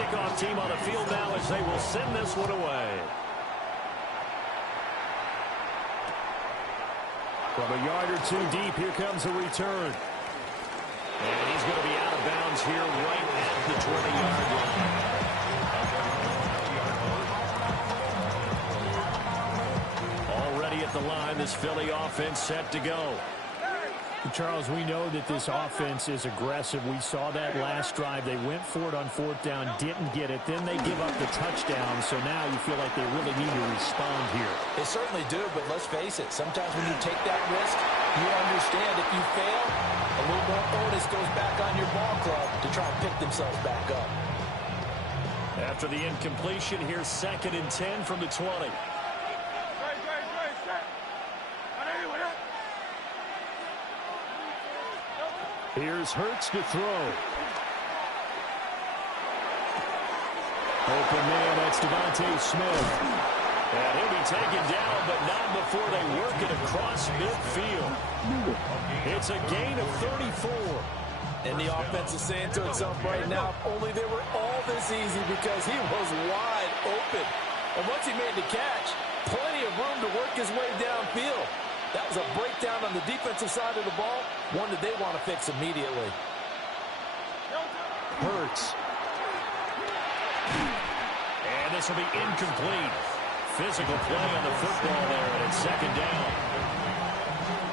kickoff team on the field now as they will send this one away. From a yard or two deep, here comes a return. And he's going to be out of bounds here right at the 20-yard line. Already at the line, this Philly offense set to go. Charles, we know that this offense is aggressive. We saw that last drive. They went for it on fourth down, didn't get it. Then they give up the touchdown. So now you feel like they really need to respond here. They certainly do, but let's face it. Sometimes when you take that risk, you understand if you fail, a little more onus goes back on your ball club to try and pick themselves back up. After the incompletion, here's 2nd and 10 from the 20. Here's Hurts to throw. Open man, that's Devontae Smith. And he'll be taken down, but not before they work it across midfield. It's a gain of 34. And the offense is saying to itself right now, only they were all this easy because he was wide open. And once he made the catch, plenty of room to work his way downfield. That was a breakdown on the defensive side of the ball, one that they want to fix immediately. Hurts. And this will be incomplete. Physical play on the football there, and it's 2nd down.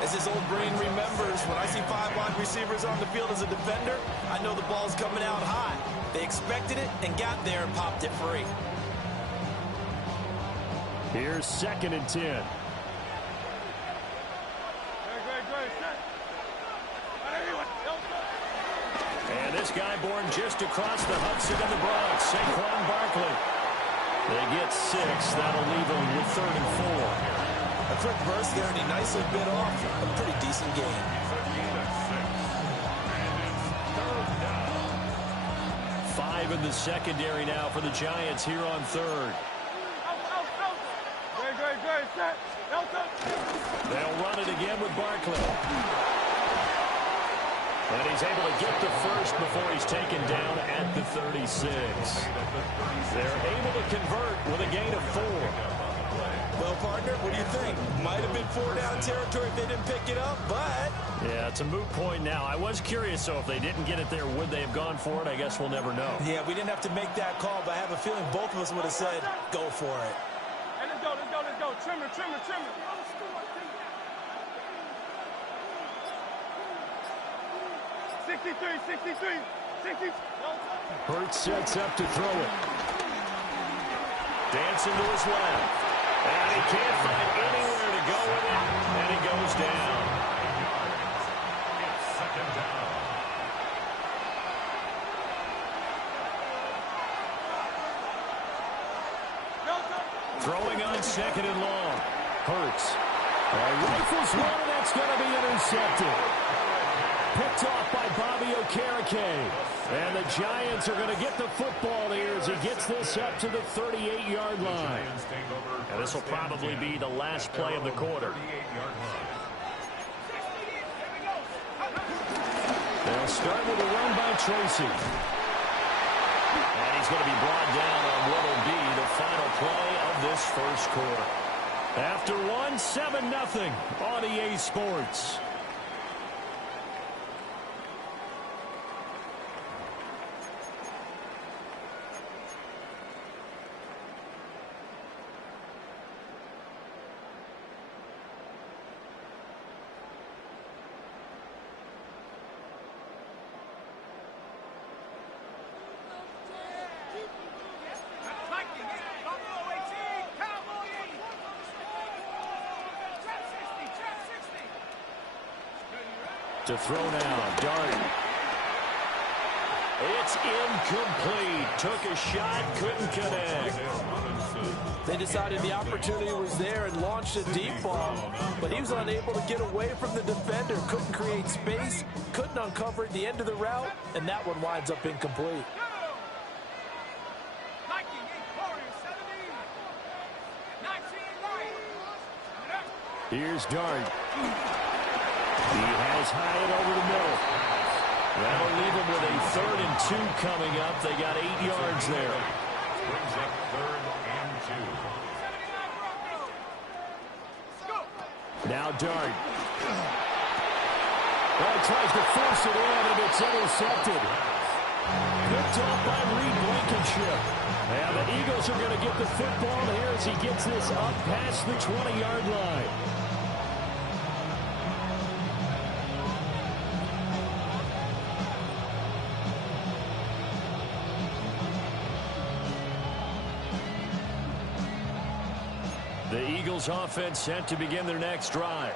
As his old brain remembers, when I see 5 wide receivers on the field as a defender, I know the ball's coming out high. They expected it and got there and popped it free. Here's 2nd and 10. And this guy born just across the Hudson in the Bronx, Saquon Barkley. They get 6. That'll leave them with 3rd and 4. A quick burst there, and he nicely bit off a pretty decent gain. 5 in the secondary now for the Giants here on 3rd. They'll run it again with Barkley. And he's able to get the first before he's taken down at the 36. They're able to convert with a gain of 4. Well, partner, what do you think? Might have been 4-down territory if they didn't pick it up, but... Yeah, it's a moot point now. I was curious, so if they didn't get it there, would they have gone for it? I guess we'll never know. Yeah, we didn't have to make that call, but I have a feeling both of us would have said, go for it. Hey, let's go. Trimmer. 63. Hurts sets up to throw it. Dancing to his left. And he can't find anywhere to go with it. And he goes down. It's 2nd down. Throwing on 2nd and long. Hurts. Rifles one, and that's going to be intercepted. Picked off by Bobby Okereke. And the Giants are going to get the football here as he gets this up to the 38-yard line. And this will probably be the last play of the quarter. They'll start with a run by Tracy. And he's going to be brought down on what will be the final play of this first quarter. After 7-0 on EA Sports. To throw now, Dart. It's incomplete. Took a shot, couldn't connect. They decided the opportunity was there and launched a deep ball, but he was unable to get away from the defender, couldn't create space, couldn't uncover at the end of the route, and that one winds up incomplete. Here's Dart. He has Hyatt over the middle. That'll leave them with a 3rd and 2 coming up. They got 8 yards there. Brings up 3rd and 2. Now Dart. Well, tries to force it in, and it's intercepted. Picked off by Reed Blankenship. And the Eagles are going to get the football here as he gets this up past the 20-yard line. The Eagles offense set to begin their next drive.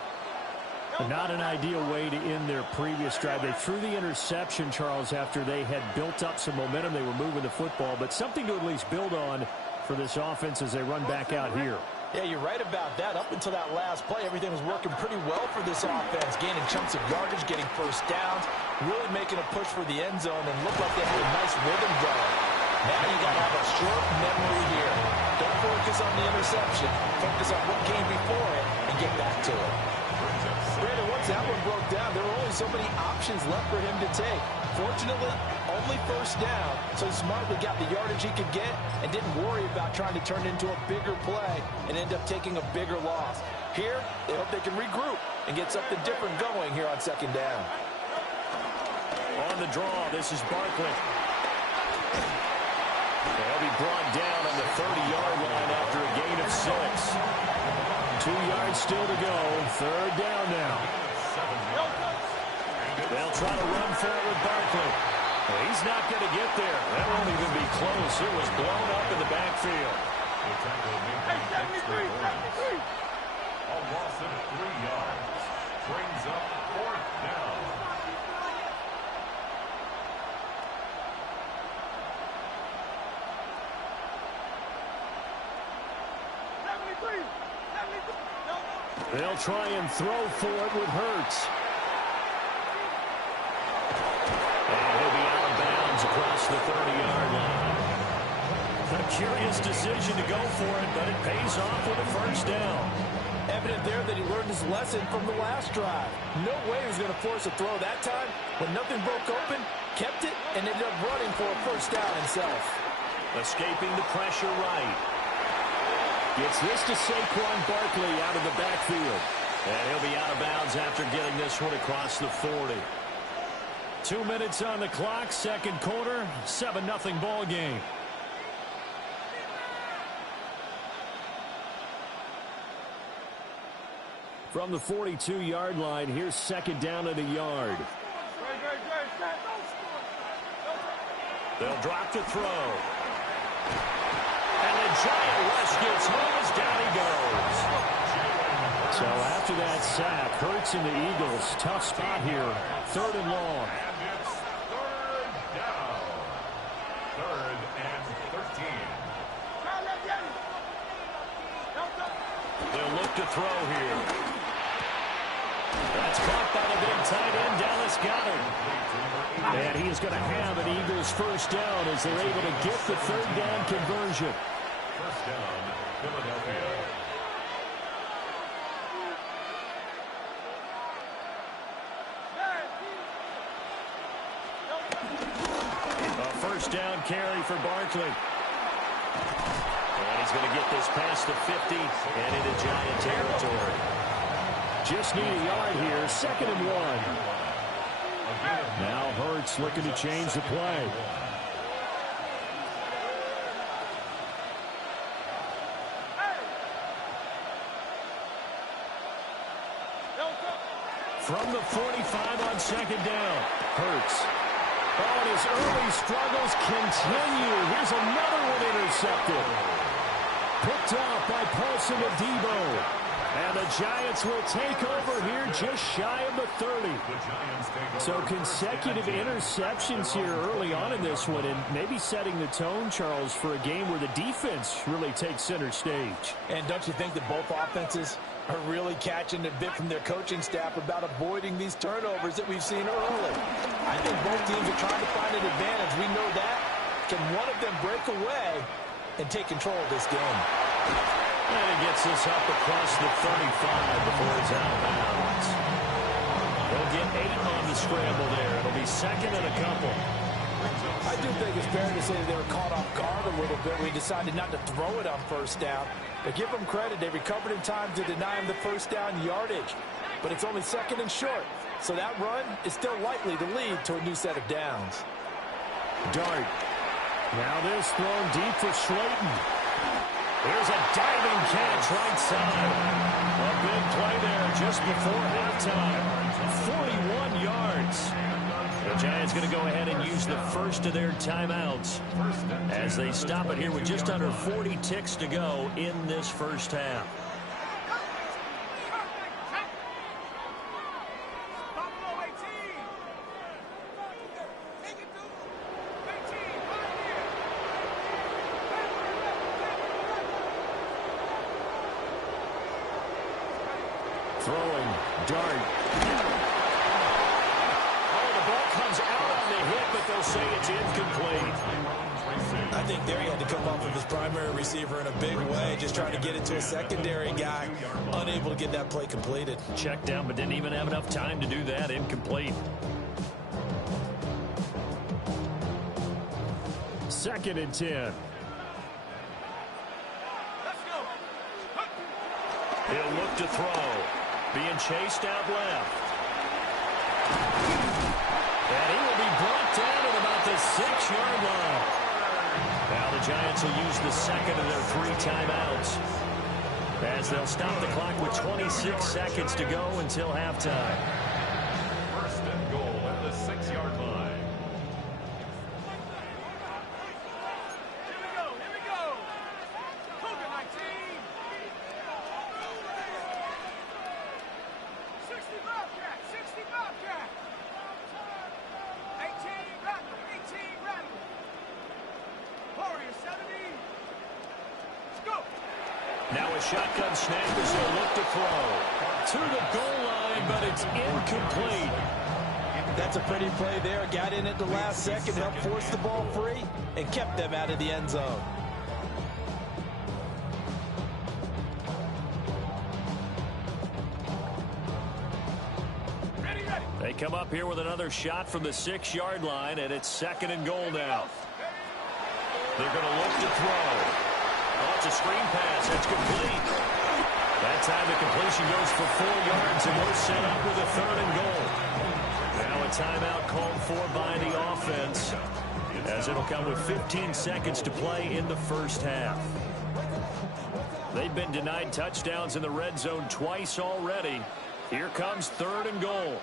Not an ideal way to end their previous drive. They threw the interception, Charles, after they had built up some momentum. They were moving the football, but something to at least build on for this offense as they run back out here. Yeah, you're right about that. Up until that last play, everything was working pretty well for this offense, gaining chunks of yardage, getting first downs, really making a push for the end zone, and looked like they had a nice rhythm going. Now you got to have a short memory here. Don't focus on the interception. Focus on what came before it and get back to it. Brandon, once that one broke down, there were only so many options left for him to take. Fortunately, only first down, so he smartly got the yardage he could get and didn't worry about trying to turn it into a bigger play and end up taking a bigger loss. Here, they hope they can regroup and get something different going here on 2nd down. On the draw, this is Barkley. They'll be brought down on the 30-yard line after a gain of 6. 2 yards still to go. 3rd down now. They'll try to run for it with Barkley. He's not going to get there. That won't even be close. It was blown up in the backfield. Hey, 73. A loss of 3 yards. Brings up 4th down. They'll try and throw for it with Hurts. And he'll be out of bounds across the 30-yard line. A curious decision to go for it, but it pays off with a first down. Evident there that he learned his lesson from the last drive. No way he was going to force a throw that time. When nothing broke open, kept it, and ended up running for a first down himself. Escaping the pressure right. Gets this to Saquon Barkley out of the backfield. And he'll be out of bounds after getting this one across the 40. 2 minutes on the clock, 2nd quarter, 7-0 ball game. From the 42-yard line, here's 2nd down at a yard. They'll drop to throw. And the giant rush gets home as down he goes. So after that sack, Hurts and the Eagles, tough spot here. 3rd and long. And it's 3rd down. 3rd and 13. They'll look to throw here. That's caught by the big tight end, Dallas Goedert. And he is going to have an Eagles first down as they're able to get the 3rd down conversion. First down, Philadelphia. A first down carry for Barkley. And he's going to get this past the 50 and into Giant territory. Just need a yard here, 2nd and 1. Now Hurts looking to change the play. From the 45 on 2nd down, Hurts. Oh, and his early struggles continue. Here's another one intercepted. Picked off by Paulson Adebo. And the Giants will take over here just shy of the 30. So consecutive interceptions here early on in this one, and maybe setting the tone, Charles, for a game where the defense really takes center stage. And don't you think that both offenses are really catching a bit from their coaching staff about avoiding these turnovers that we've seen early? I think both teams are trying to find an advantage. We know that. Can one of them break away and take control of this game? And he gets this up across the 35 before he's out of bounds. He'll get 8 on the scramble there. It'll be second and a couple. I do think it's fair to say that they were caught off guard a little bit when he decided not to throw it on first down. But give them credit, they recovered in time to deny him the first down yardage. But it's only second and short, so that run is still likely to lead to a new set of downs. Dart. Now this thrown deep for Slayton. Here's a diving catch right side. A big play there just before halftime. 41 yards. The Giants going to go ahead and use the first of their timeouts as they stop it here with just under 40 ticks to go in this first half. Throwing, Dart. Oh, the ball comes out on the hit, but they'll say it's incomplete. I think there he had to come up with his primary receiver in a big way, just trying to get it to a secondary guy, unable to get that play completed. Checked down, but didn't even have enough time to do that. Incomplete. Second and 10. He'll look to throw. Being chased out left. And he will be brought down at about the 6-yard line. Now the Giants will use the second of their 3 timeouts as they'll stop the clock with 26 seconds to go until halftime. First and goal at the 6-yard line. Now a shotgun snap as they'll look to throw. To the goal line, but it's incomplete. That's a pretty play there. Got in at the last second, helped force the ball free, and kept them out of the end zone. They come up here with another shot from the 6-yard line, and it's second and goal now. They're going to look to throw. Oh, it's a screen pass. That's complete. That time the completion goes for 4 yards, and we're set up with a third and goal. Now a timeout called for by the offense, as it'll come with 15 seconds to play in the first half. They've been denied touchdowns in the red zone twice already. Here comes third and goal.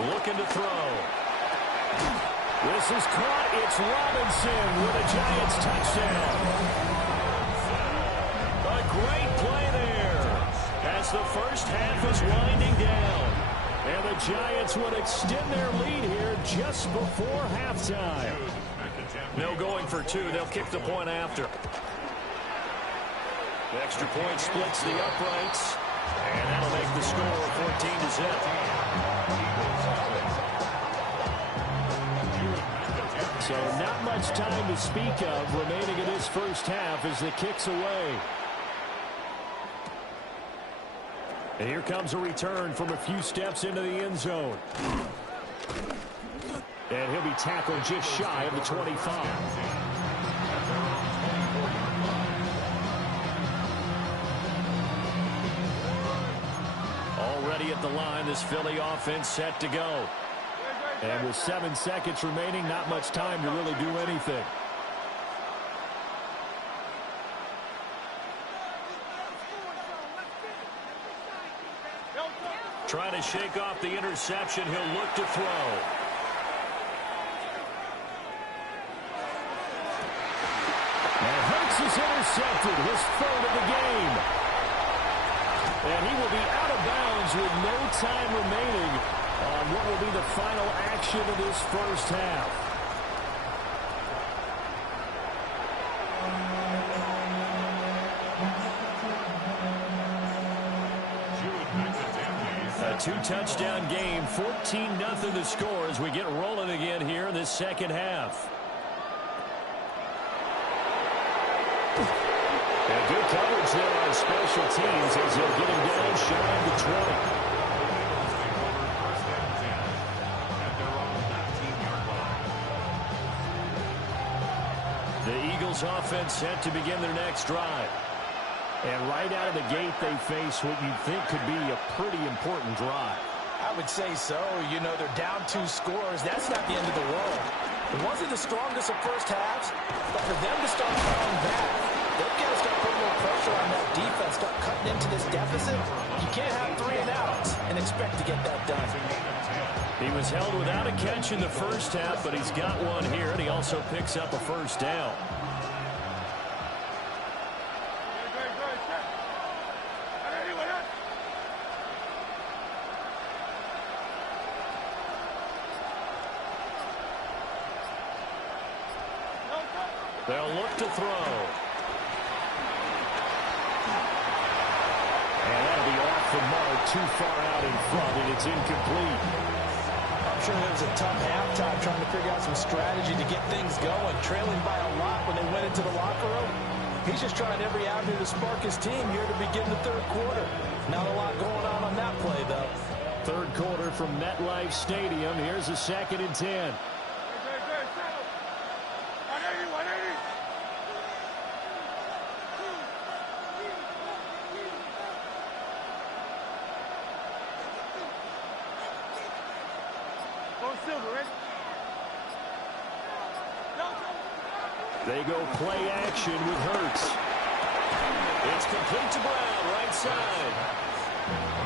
Looking to throw. This is caught. It's Robinson with a Giants touchdown. A great play there as the first half is winding down. And the Giants would extend their lead here just before halftime. No going for 2. They'll kick the point after. The extra point splits the uprights. And that'll make the score 14-0. So not much time to speak of remaining in this first half as the kick's away. And here comes a return from a few steps into the end zone. And he'll be tackled just shy of the 25. Already at the line, this Philly offense set to go. And with 7 seconds remaining, not much time to really do anything. Trying to shake off the interception. He'll look to throw. And Hurts is intercepted, his third of the game. And he will be out of bounds with no time remaining on what will be the final action of this first half. A 2-touchdown game, 14-0 the score as we get rolling again here in this second half. And good coverage there on special teams as they'll get him down shy of the 20. The Eagles offense set to begin their next drive. And right out of the gate, they face what you'd think could be a pretty important drive. I would say so. You know, they're down 2 scores. That's not the end of the world. It wasn't the strongest of first halves, but for them to start falling back, they've got to start putting more pressure on that defense, start cutting into this deficit. You can't have 3 and outs and expect to get that done. He was held without a catch in the first half, but he's got one here, and he also picks up a first down. They'll look to throw. And that'll be off the mark, too far out in front, and it's incomplete. I'm sure there was a tough halftime trying to figure out some strategy to get things going, trailing by a lot when they went into the locker room. He's just trying every avenue to spark his team here to begin the third quarter. Not a lot going on that play, though. Third quarter from MetLife Stadium. Here's a 2nd and 10. They go play action with Hurts. It's complete to Brown, right side.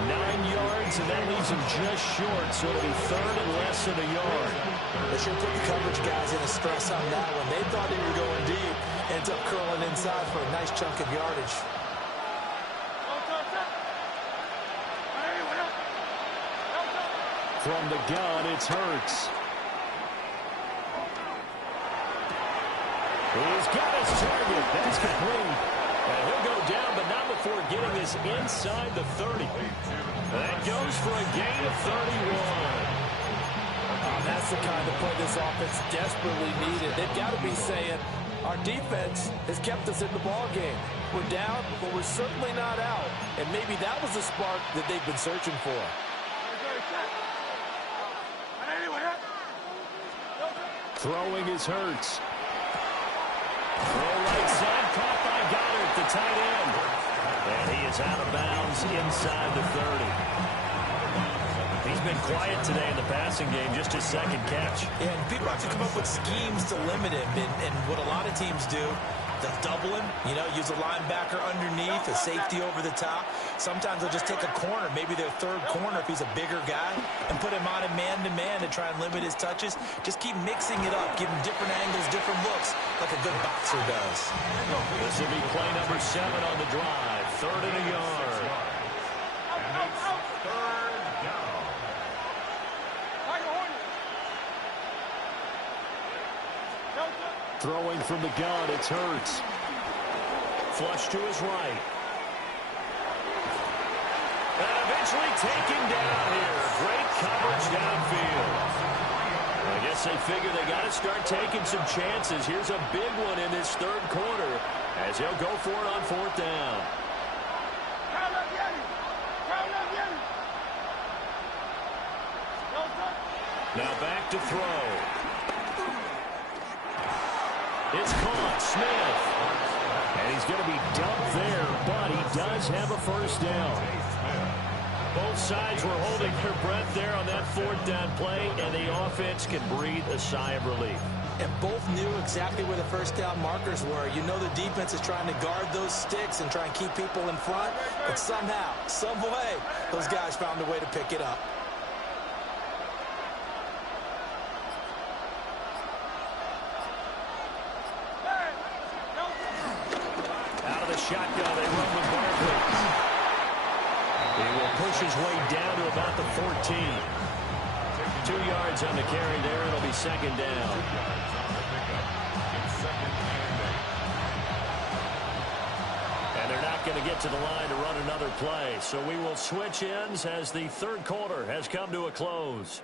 9 yards, and that leaves him just short, so it'll be 3rd and less than a yard. They should put the coverage guys in a stress on that one. They thought they were going deep. Ends up curling inside for a nice chunk of yardage. From the gun, it's Hurts. He's got his target. That's complete. And he'll go down, but not before getting this inside the 30. That goes for a gain of 31. That's the kind of play this offense desperately needed. They've got to be saying, our defense has kept us in the ball game. We're down, but we're certainly not out. And maybe that was the spark that they've been searching for. Throwing his Hurts. Throw right side, caught by Goddard, the tight end. And he is out of bounds inside the 30. He's been quiet today in the passing game, just his 2nd catch. And people have to come up with schemes to limit him. And what a lot of teams do, they'll double him, use a linebacker underneath, a safety over the top. Sometimes they'll just take a corner, maybe their 3rd corner if he's a bigger guy, and put him on a man-to-man to try and limit his touches. Just keep mixing it up, give him different angles, different looks, like a good boxer does. This will be play number 7 on the drive. 3rd and a yard. Throwing from the gun, it's Hurts. Flush to his right. And eventually taken down here. Great coverage downfield. I guess they figure they got to start taking some chances. Here's a big one in this 3rd quarter as he'll go for it on 4th down. Now back to throw. It's caught. Smith. And he's going to be dumped there, but he does have a first down. Both sides were holding their breath there on that 4th down play, and the offense can breathe a sigh of relief. And both knew exactly where the first down markers were. The defense is trying to guard those sticks and try and keep people in front, but somehow, some way, those guys found a way to pick it up. Shotgun, they run with Barkley. He will push his way down to about the 14. 2 yards on the carry there. It'll be 2nd down. And they're not going to get to the line to run another play. So we will switch ends as the 3rd quarter has come to a close.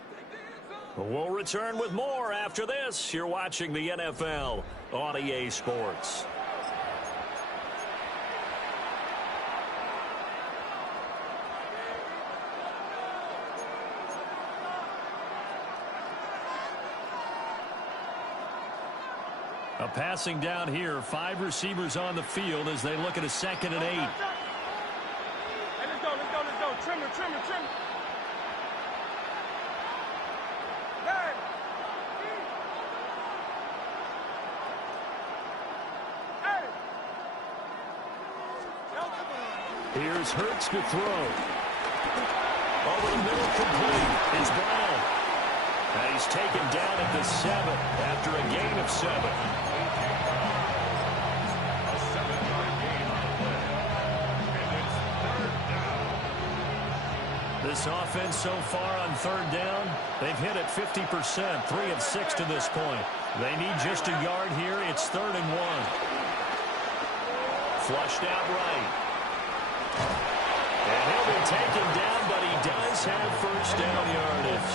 We'll return with more after this. You're watching the NFL on EA Sports. passing down here. 5 receivers on the field as they look at a 2nd and 8. Hey, let's go. Trimmer. Hey. Here's Hurts to throw. Over the middle, complete. It's Brown. And he's taken down at the 7 after a gain of 7. A 7-yard gain on the play. And it's 3rd down. This offense so far on 3rd down, they've hit it 50%, 3 of 6 to this point. They need just a yard here. It's 3rd and 1. Flushed out right. And he'll be taken down, but he does have 1st down yardage.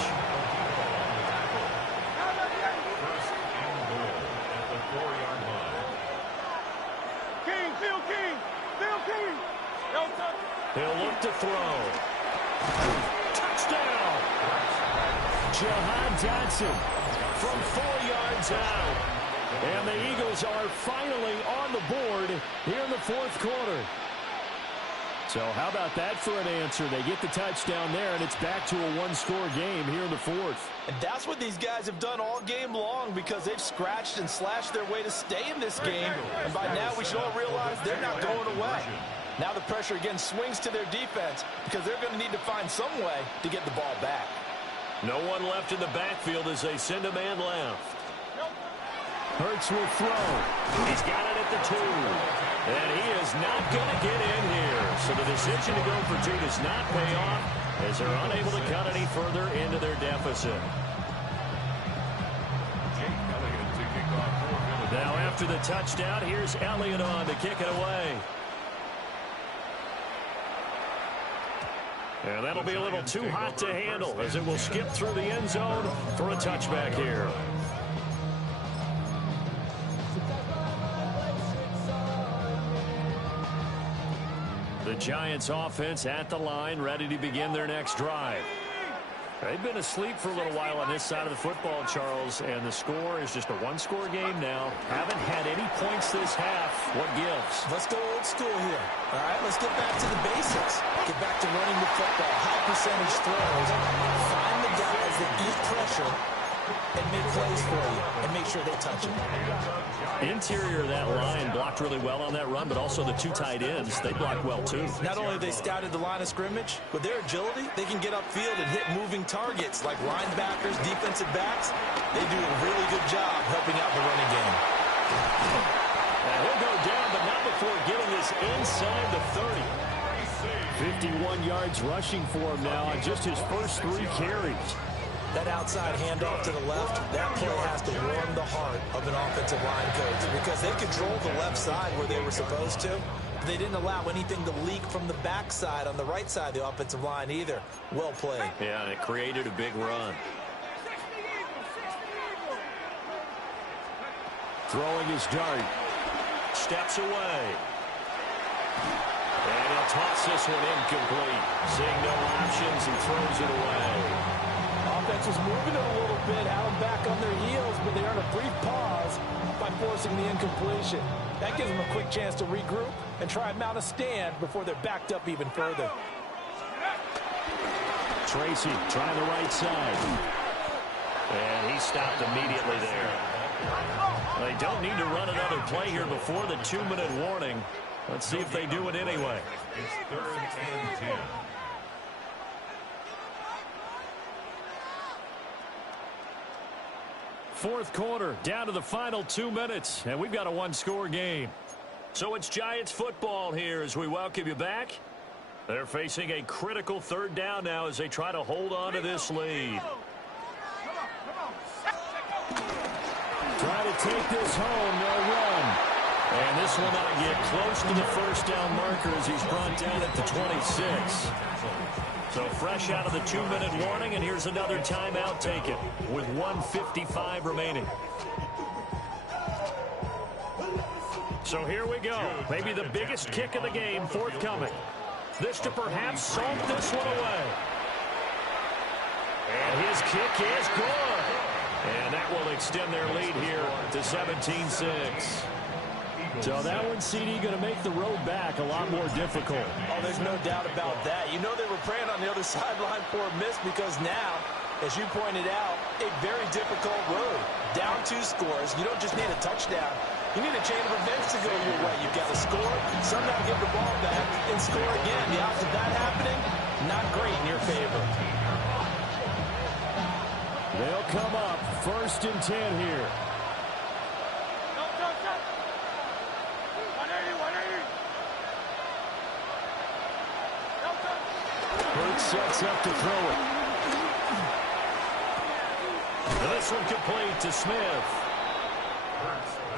1st and goal at the 4-yard line. Phil King. He'll look to throw. Touchdown! Jahan Dotson from 4 yards out. And the Eagles are finally on the board here in the 4th quarter. So how about that for an answer? They get the touchdown there, and it's back to a 1-score game here in the 4th. And that's what these guys have done all game long because they've scratched and slashed their way to stay in this game. And by now we should all realize they're not going away. Now the pressure again swings to their defense because they're going to need to find some way to get the ball back. No one left in the backfield as they send a man left. Hurts will throw. He's got it at the 2. And he is not going to get in here. So the decision to go for 2 does not pay off as they're unable to cut any further into their deficit. Now after the touchdown, here's Elliott on to kick it away. And that'll be a little too hot to handle as it will skip through the end zone for a touchback here. The Giants offense at the line, ready to begin their next drive. They've been asleep for a little while on this side of the football, Charles, and the score is just a 1-score game now. Haven't had any points this half. What gives? Let's go old school here. All right, let's get back to the basics. Get back to running the football, high percentage throws. Find the guys that eat pressure and make plays for you and make sure they touch it. Interior of that line blocked really well on that run, but also the 2 tight ends, they blocked well too. Not only have they scouted the line of scrimmage, with their agility, they can get upfield and hit moving targets like linebackers, defensive backs. They do a really good job helping out the running game. And he'll go down, but not before getting this inside the 30. 51 yards rushing for him now on just his first 3 carries. That outside handoff to the left, that play has to warm the heart of an offensive line coach because they controlled the left side where they were supposed to. They didn't allow anything to leak from the backside on the right side of the offensive line either. Well played. Yeah, and it created a big run. Throwing his dart. Steps away. And he'll toss this one incomplete. Seeing no options, he throws it away. Offense was moving it a little bit, had them back on their heels, but they earned a brief pause by forcing the incompletion. That gives them a quick chance to regroup and try and mount a stand before they're backed up even further. Tracy trying the right side. And he stopped immediately there. They don't need to run another play here before the 2-minute warning. Let's see if they do it anyway. It's 3rd and 10. Fourth quarter, down to the final 2 minutes, and we've got a 1-score game. So it's Giants football here as we welcome you back. They're facing a critical 3rd down now as they try to hold on to this lead. Try to take this home, they'll run. And this will not get close to the 1st down marker as he's brought down at the 26. So fresh out of the 2-minute warning, and here's another timeout taken with 1:55 remaining. So here we go. Maybe the biggest kick of the game forthcoming. This to perhaps salt this one away. And his kick is good. And that will extend their lead here to 17-6. So that one, CD, going to make the road back a lot more difficult. Oh, there's no doubt about that. You know they were praying on the other sideline for a miss because now, as you pointed out, a very difficult road. Down 2 scores. You don't just need a touchdown. You need a chain of events to go your way. You've got to score, somehow give the ball back, and score again. The odds of that happening, not great in your favor. They'll come up 1st and 10 here. Hurts sets up to throw it. This one complete to Smith.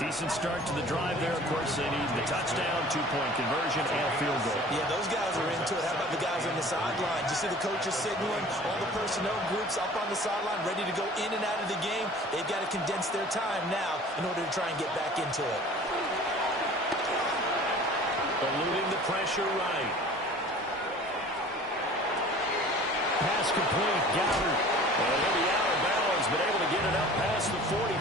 Decent start to the drive there. Of course, they need the touchdown, 2-point conversion, and a field goal. Yeah, those guys are into it. How about the guys on the sideline? You see the coaches signaling, all the personnel groups up on the sideline, ready to go in and out of the game. They've got to condense their time now in order to try and get back into it. Eluding the pressure right. Pass complete, Goddard. And he'll be out of bounds, but able to get it up past the 45.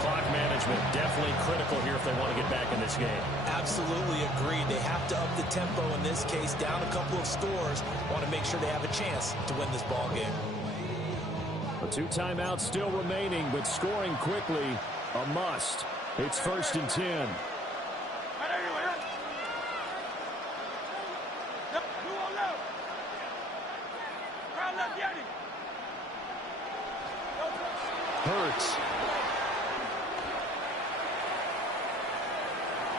Clock management definitely critical here if they want to get back in this game. Absolutely agreed. They have to up the tempo in this case, down a couple of scores. Want to make sure they have a chance to win this ball game. 2 timeouts still remaining, but scoring quickly a must. It's 1st and 10. Hurts.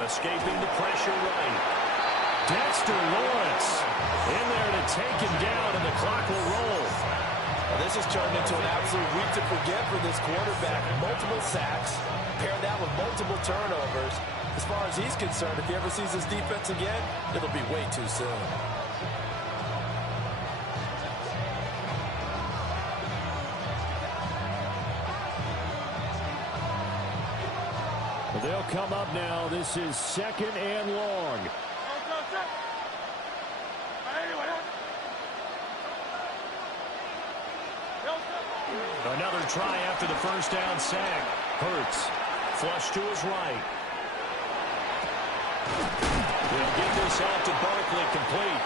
Escaping the pressure right. Dexter Lawrence in there to take him down, and the clock will roll. Well, this has turned into an absolute week to forget for this quarterback. Multiple sacks, pair that with multiple turnovers. As far as he's concerned, if he ever sees his defense again, it'll be way too soon. They'll come up now. This is 2nd and long. Another try after the first down sack. Hurts. Flush to his right. He'll get this off to Barkley, complete.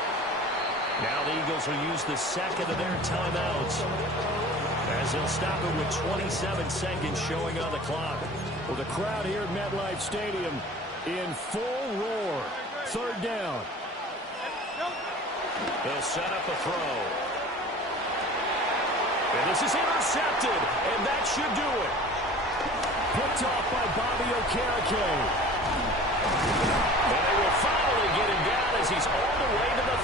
Now the Eagles will use the second of their timeouts, as they'll stop it with 27 seconds showing on the clock. Well, the crowd here at MetLife Stadium in full roar. 3rd down. They'll set up a throw. And this is intercepted, and that should do it. Picked off by Bobby Okereke. And they will finally get him down as he's all the way to the